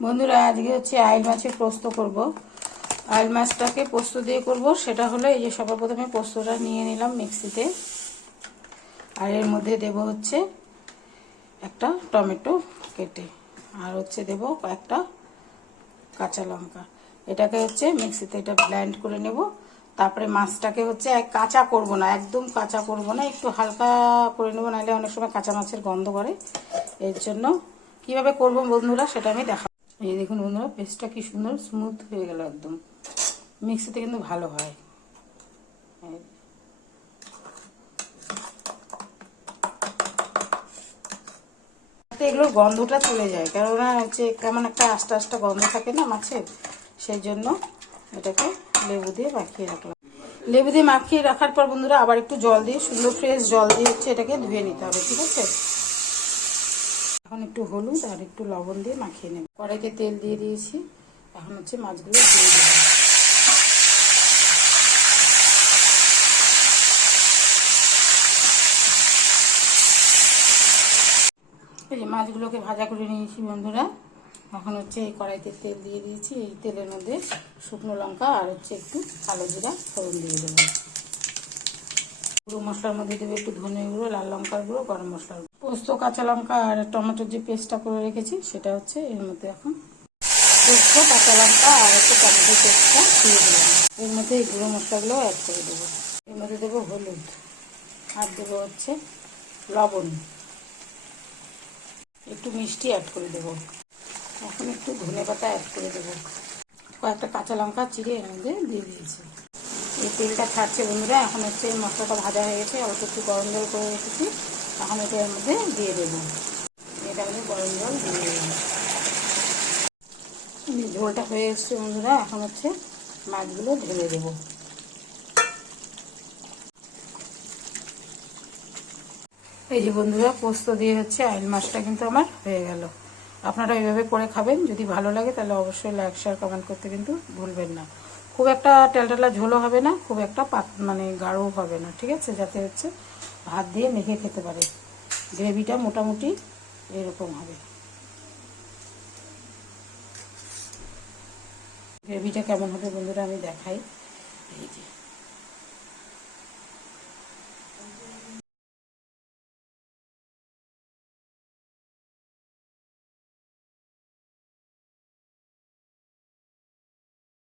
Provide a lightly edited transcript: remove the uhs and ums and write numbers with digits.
বন্ধুরা আজকে হচ্ছে আইল মাছের পোস্ত করব। আইল মাছটাকে পোস্ত দিয়ে করব। সেটা হলো এই যে সবার প্রথমে পোস্তটা নিয়ে নিলাম মিক্সিতে, আর এর মধ্যে দেব হচ্ছে একটা টমেটো কেটে, আর হচ্ছে দেব কয়েকটা কাঁচা লঙ্কা। এটাকে হচ্ছে মিক্সিতে এটা ব্লেন্ড করে নেব। তারপরে মাছটাকে হচ্ছে কাঁচা করব না, একদম কাঁচা করব না, একটু হালকা করে নেব, নাহলে অনেক সময় কাঁচা মাছের গন্ধ করে। এর জন্য কিভাবে করব বন্ধুরা সেটা আমি দেখাবো। এই দেখুন বন্ধুরা, পেস্টটা কি সুন্দর স্মুথ হয়ে গেল একদম। মিক্সিতে কিন্তু ভালো হয়। এগুলোর গন্ধটা চলে যায়, কেননা হচ্ছে কেমন একটা আস্তে আস্তে গন্ধ থাকে না মাছের, সেই জন্য এটাকে লেবু দিয়ে মাখিয়ে রাখলাম। লেবু দিয়ে মাখিয়ে রাখার পর বন্ধুরা আবার একটু জল দিয়ে, সুন্দর ফ্রেশ জল দিয়ে হচ্ছে এটাকে ধুয়ে নিতে হবে, ঠিক আছে। এখন একটু হলুদ আর একটু লবণ দিয়ে মাখিয়ে নেব। কড়াইতে তেল দিয়ে দিয়েছি, এখন হচ্ছে মাছগুলো দিয়ে দেবো। এই যে মাছগুলোকে ভাজা করে নিয়েছি বন্ধুরা। এখন হচ্ছে এই কড়াইতে তেল দিয়ে দিয়েছি, এই তেলের মধ্যে শুকনো লঙ্কা আর হচ্ছে একটু কালো জিরা ফোড়ন দিয়ে দেবো। গুঁড়ো মশলার মধ্যে দেবো একটু ধনে গুঁড়ো, লাল লঙ্কার গুঁড়ো, গরম মশলার গুঁড়ো, পোস্ত, কাঁচা লঙ্কা আর টমেটোর যে পেস্টটা করে রেখেছি সেটা হচ্ছে এর মধ্যে এখন পোস্ত, কাঁচা লঙ্কা আর হচ্ছে টমেটো পেস্টটা দিয়ে দিলাম। এর মধ্যে এই গুঁড়ো মশলাগুলো অ্যাড করে দেবো। এর মধ্যে দেবো হলুদ, আর দেবো হচ্ছে লবণ, একটু মিষ্টি অ্যাড করে দেবো। এখন একটু ধনে পাতা অ্যাড করে দেবো। কয়েকটা কাঁচা লঙ্কা চিড়ে এর মধ্যে দিয়ে দিয়েছি। এই তেলটা ছাড়ছে বন্ধুরা। এখন হচ্ছে এই মশলাটা ভাজা হয়ে গেছে, অল্প একটু গরম জল করে রেখেছি, এখন এটা এর মধ্যে দিয়ে দেবো। এটা মধ্যে গরম জল দিয়ে দেবো। ঝোলটা হয়ে এসছে বন্ধুরা, এখন হচ্ছে মাছগুলো ঢেলে দেবো। এই যে বন্ধুরা, পোস্ত দিয়ে হচ্ছে আইল মাছটা কিন্তু আমার হয়ে গেল। আপনারা এইভাবে করে খাবেন, যদি ভালো লাগে তাহলে অবশ্যই লাইক, শেয়ার, কমেন্ট করতে কিন্তু ভুলবেন না। খুব একটা টেলটেলা ঝোলও হবে না, খুব একটা মানে গাঢ়ও হবে না, ঠিক আছে, যাতে হচ্ছে ভাত দিয়ে মেখে খেতে পারে। গ্রেভিটা মোটামুটি এরকম হবে। গ্রেভিটা কেমন হবে বন্ধুরা আমি দেখাই। এই যে